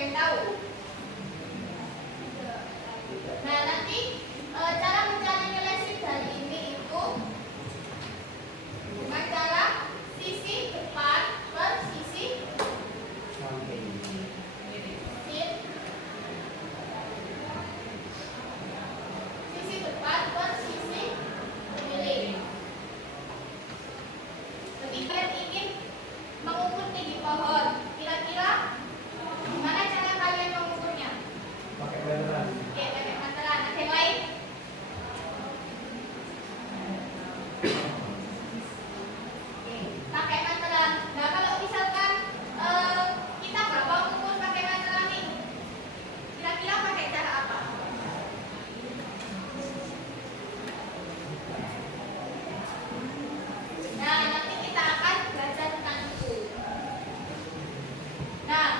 yang tahu? Nah, nanti cara mencari nilai SIP dari ini itu dengan cara sisi depan per sisi SIP. Sisi depan per sisi pemilik. Ketika kalian ingin mengukur tinggi pohon, kira-kira gimana cara kalian mengukurnya? Pakai meteran. Oke, pakai meteran. Ada yang lain? Oke, pakai meteran. Nah, kalau misalkan kita nggak mau mengukur pakai meteran nih, kira-kira pakai cara apa? Nah, nanti kita akan belajar tentang itu. Nah,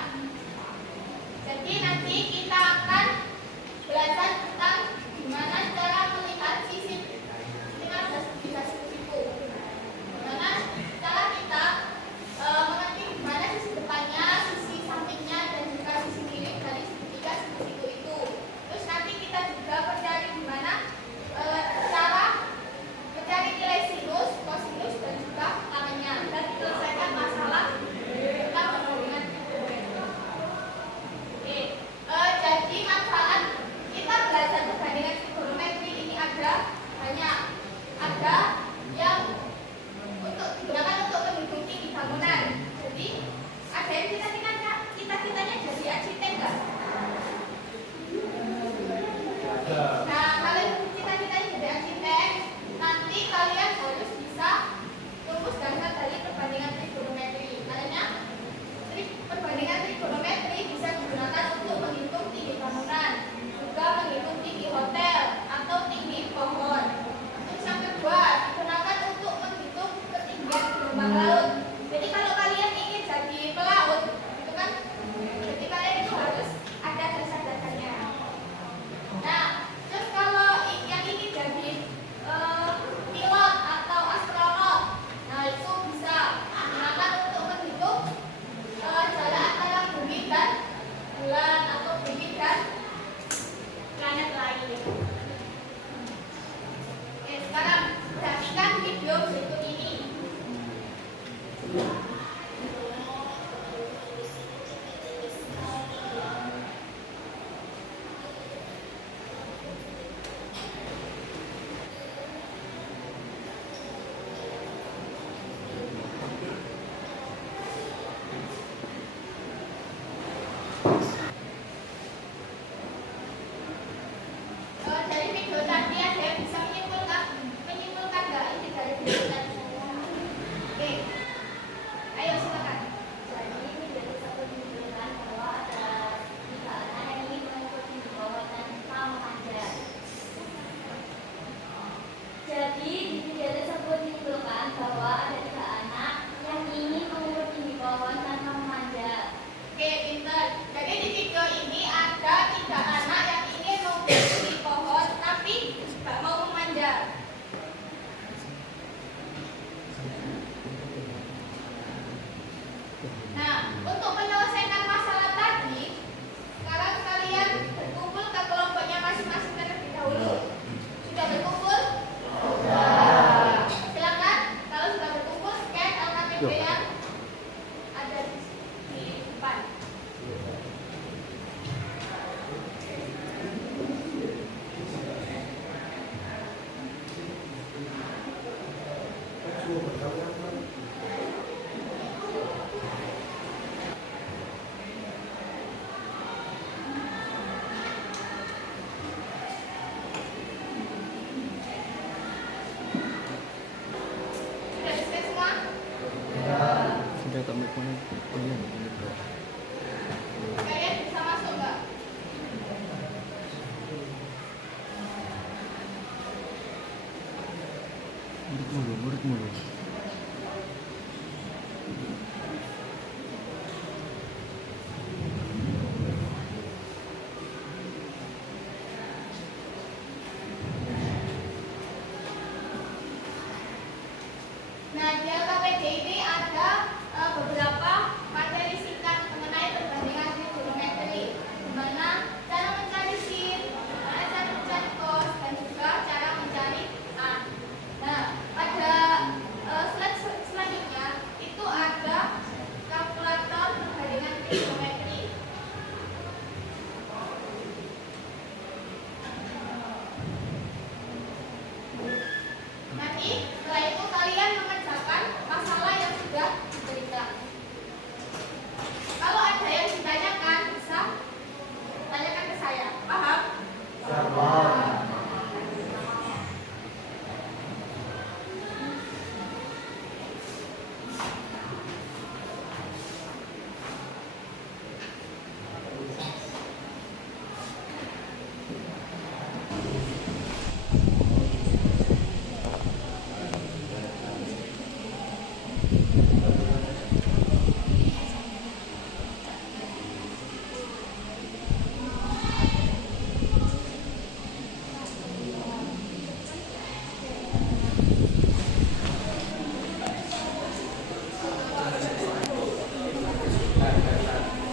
jadi nanti kita akan belajar tentang gimana cara melihat sisi 15 bisa siku-siku. Gimana cara kita mengerti gimana sisi depannya, sisi sampingnya, dan juga sisi kiri dari segitiga siku-siku itu. Terus nanti kita juga pelajari gimana cara mencari nilai sinus, kosinus, dan juga tangannya. Dan menyelesaikan masalah tentang perbandingan trigonometri. Oke, jadi manfaat kita belajar perbandingan trigonometri ini ada banyak. Ada yang digunakan untuk menghitung tinggi bangunan. Jadi ada yang kita-kitanya jadi arsitek nggak? Nah, kalau cita-citanya jadi arsitek, nanti kalian harus bisa rumus dasar dari perbandingan trigonometri. Karena perbandingan trigonometri bisa digunakan untuk menghitung tinggi bangunan, juga menghitung tinggi hotel atau tinggi pohon. Terus yang kedua, digunakan untuk menghitung ketinggian gelombang laut. Jadi kalau kalian ingin jadi pelaut, itu kan jadi kalian itu harus ada dasar-dasarnya. Nah, terus kalau yang ingin jadi pilot atau astronot, nah itu bisa digunakan untuk menghitung jarak antara bumi dan bulan atau bumi dan planet lain. Oke, sekarang perhatikan video berikut ini. Dari video tadi ada yang bisa menyimpulkan nggak ini dari video tadi? Oke, ayo silakan. Jadi ini jadi satu menunjukkan bahwa ada 3 anak yang ingin mengukur tinggi pohon tanpa memanjat. Jadi di video tersebut menunjukkan bahwa ada 3 anak yang ingin mengukur tinggi pohon tanpa memanjat. Oke, pintar. Jadi di video ini ada 3 anak yang ingin mengukur tinggi pohon tapi nggak mau memanjat. Nah, untuk menyelesaikan masalah tadi, sekarang kalian berkumpul ke kelompoknya masing-masing terlebih dahulu. Sudah berkumpul? Sudah. Silakan, kalau sudah berkumpul, scan LKPD yang ada di depan.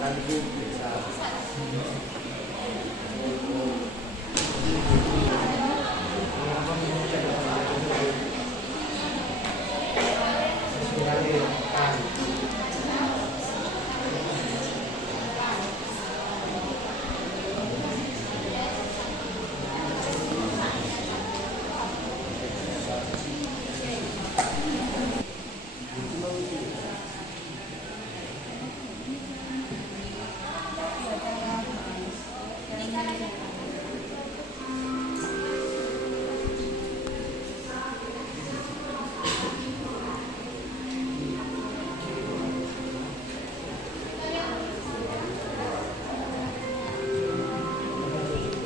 Tanjung Desa.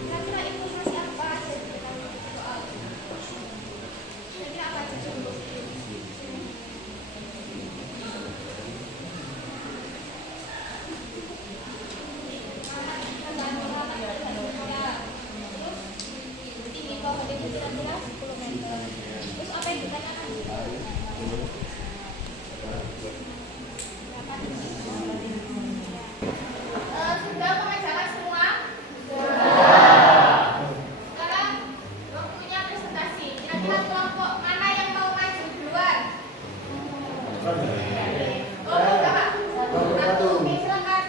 Kira-kira informasi apa aja di dalam soal ini? Kira-kira apa aja contoh? Tinggi pohon itu kira-kira 10 meter. Terus apa yang ditanyakan? Sudah pengajaran semua? Sekarang waktunya presentasi. Kira-kira kelompok mana yang mau maju duluan? Kelompok berapa? Satu. Oke, silakan.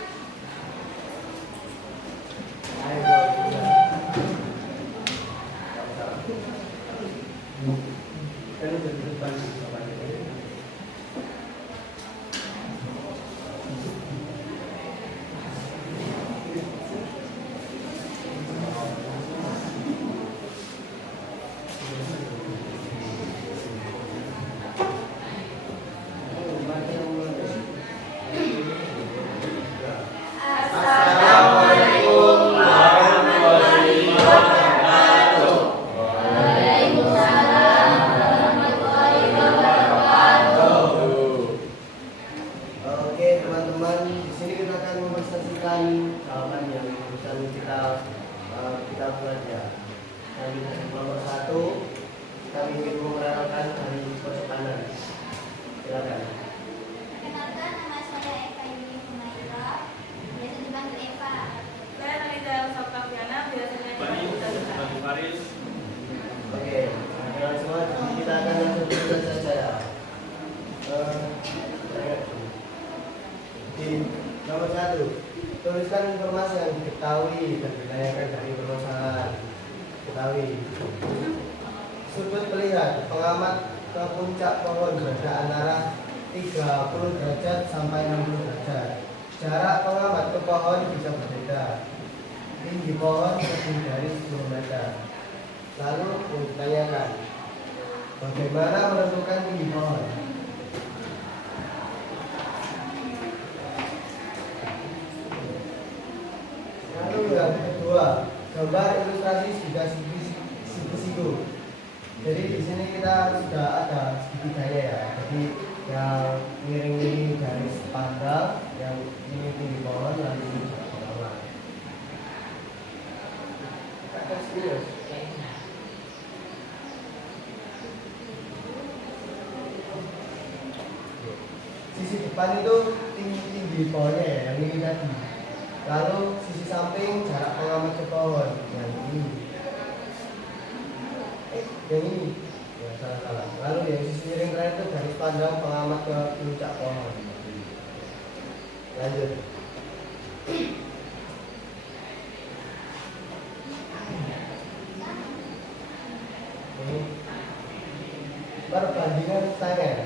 Oke teman-teman, di sini kita akan mempresentasikan jawaban yang barusan kita belajar. Dan nomor 1, kami ingin menerangkan dari pojok kanan. Silakan. Perkenalkan, nama saya Eva Yuni Humaira, biasa dipanggil Eva. Saya Nalida Sabtaviana, biasanya dipanggil Faris. Oke, teman-teman semua, kita akan langsung belajar saja ya. Di nomor 1, tuliskan informasi yang diketahui dan ditanyakan dari permasalahan. Ketahui. Sudut melihat pengamat ke puncak pohon berada antara 30 derajat sampai 60 derajat. Jarak pengamat ke pohon bisa berbeda. Tinggi pohon lebih dari 10 meter. Lalu ditanyakan, bagaimana menentukan tinggi pohon? Lalu yang kedua, gambar ilustrasi sudah siku-siku. Jadi di sini kita sudah ada segitiganya ya. Jadi yang miring ini garis pandang, yang ini tinggi pohon, lalu ini juga pengamat. Sisi depan itu tinggi pohonnya ya, yang ini tadi. Lalu sisi samping jarak pengamat ke pohon, yang ini. Yang ini, ya salah. Lalu yang sisi miring terakhir itu garis pandang pengamat ke puncak pohon. Lanjut. Ini perbandingan tangan.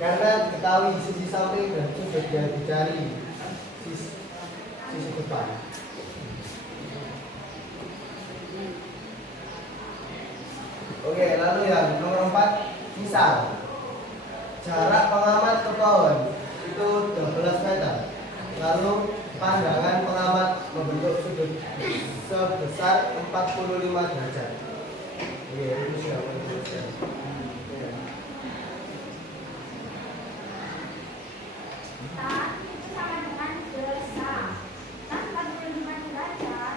Karena diketahui sisi samping dan sudut yang dicari sisi depan. Oke, lalu yang nomor 4, misal jarak pengamat ke pohon itu 12 meter. Lalu pandangan pengamat membentuk sudut sebesar 45 derajat. Iya, itu siapa yang jelaskan? Tak, itu sama dengan desa. Kan 45 derajat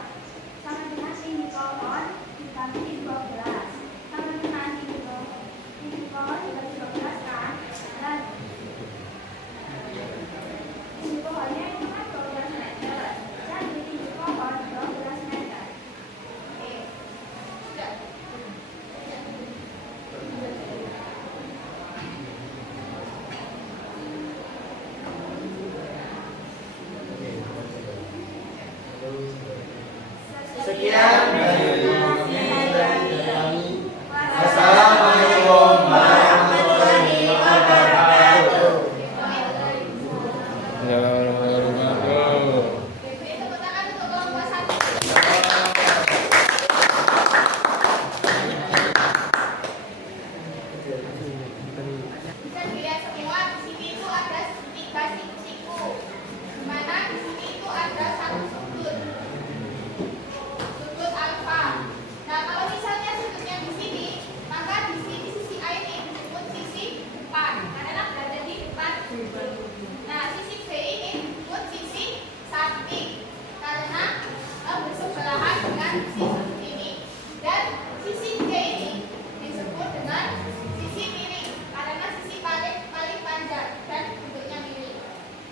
sama dengan tinggi pohon ditambah 12. Sama dengan tinggi pohon dibagi 12 kan? Dan tinggi pohonnya itu kan 12 meter. Sekian dari kami. Assalamualaikum warahmatullahi wabarakatuh. Beri tepuk tangan untuk kelompok 1. Bisa dilihat semua di sini itu ada 3 siku-siku. Di mana di sini itu ada 1 sudut. Sudut alfa. Nah, kalau misalnya sudutnya di sini, maka di sini sisi A ini disebut sisi depan karena berada di depan. Nah, sisi B ini disebut sisi samping karena bersebelahan dengan sisi sudut ini. Dan sisi C ini disebut dengan sisi miring karena sisi paling panjang dan bentuknya miring.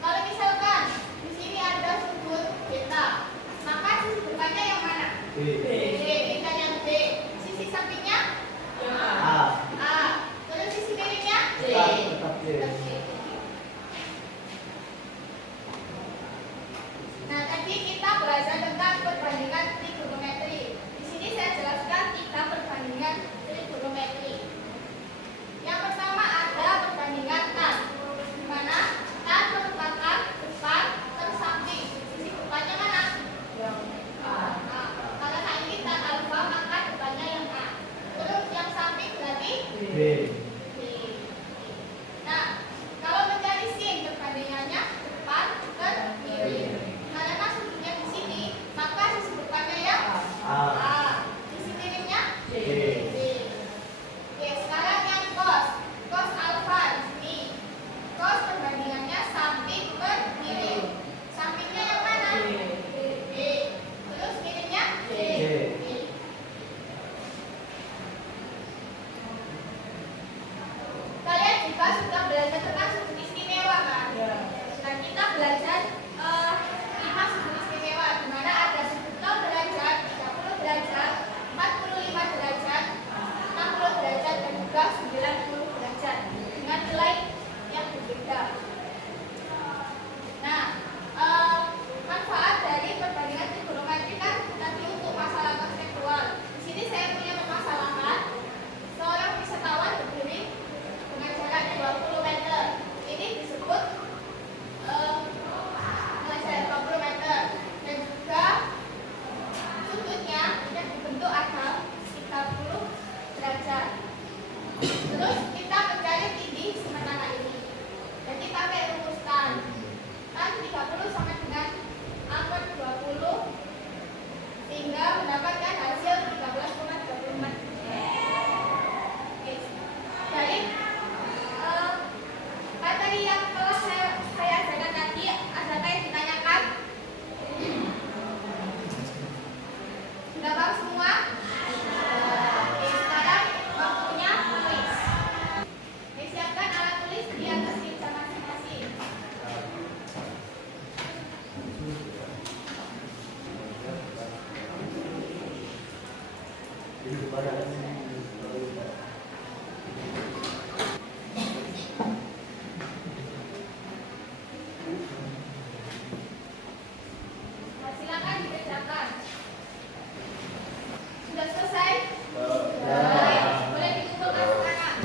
Kalau misalkan di sini ada sudut beta, maka sisi depannya yang mana? B. Beta yang B. Sisi sampingnya A. A. Terus sisi miringnya Tetap C. Nah, tadi kita belajar tentang perbandingan trigonometri. Di sini saya jelaskan 3 perbandingan trigonometri. Yang pertama ada perbandingan tan, di mana tan merupakan depan tersamping. Sisi depannya mana? A. Karena ini tan alfa, maka depannya yang A. Terus yang samping berarti B. B. Nah, kalau mencari sin perbandingannya depan ke miring. Karena sudutnya di sini, maka sisi depannya yang A. A. Sisi miringnya B. B. Oke, sekarang yang cos. Cos alfa di sini. Cos perbandingannya samping per miring. Sampingnya yang mana? B. Terus miringnya C. B. Kalian juga sudah belajar tentang sudut istimewa kan? Nah, kita belajar 5 sudut istimewa, di mana ada sudut 0 derajat, 30 derajat, 45 derajat, 60 derajat, dan juga 90 derajat dengan nilai yang berbeda. Nah, manfaat dari perbandingan trigonometri kan tadi untuk masalah konseptual. Di sini saya punya permasalahan seorang wisatawan berdiri dengan jarak 20 meter. Ini disebut jarak 20 meter, dan juga sudutnya yang dibentuk ada 30 derajat. Terus kita mencari tinggi sementara ini. Jadi pakai rumus tan. Tan 30 sama dengan angka 20 sehingga mendapatkan hasil 13,24. Oke. Jadi materi yang telah saya ajarkan tadi, adakah yang ditanyakan? Sudah paham semua? Oke, sekarang waktunya tulis. Oke, siapkan alat tulis di atas meja masing-masing. Nah, silakan dikerjakan. Sudah selesai? Baik, boleh dikumpulkan sekarang.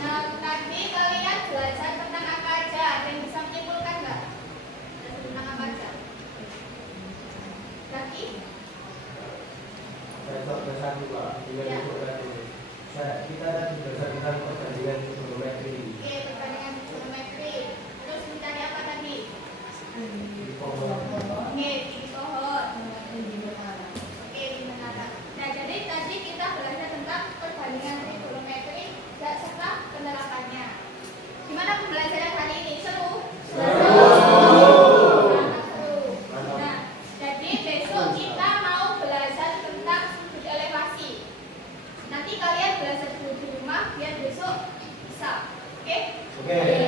Nah, tadi kalian belajar tentang apa aja? Ada yang bisa menyimpulkan nggak? Tentang apa aja? Lagi? Besar juga. Ya. Kita ada belajar tentang perbandingan trigonometri. Oke, perbandingan trigonometri. Terus mencari apa tadi? Di pohon. Oke, tinggi pohon. Oke, di menara. Nah, jadi tadi kita belajar tentang perbandingan trigonometri dan serta penerapannya. Gimana pembelajaran hari ini? Seru? Sangat seru. Nah, jadi besok kita mau belajar tentang sudut elevasi. Nanti kalian belajar dulu di rumah biar besok bisa. Oke? Oke.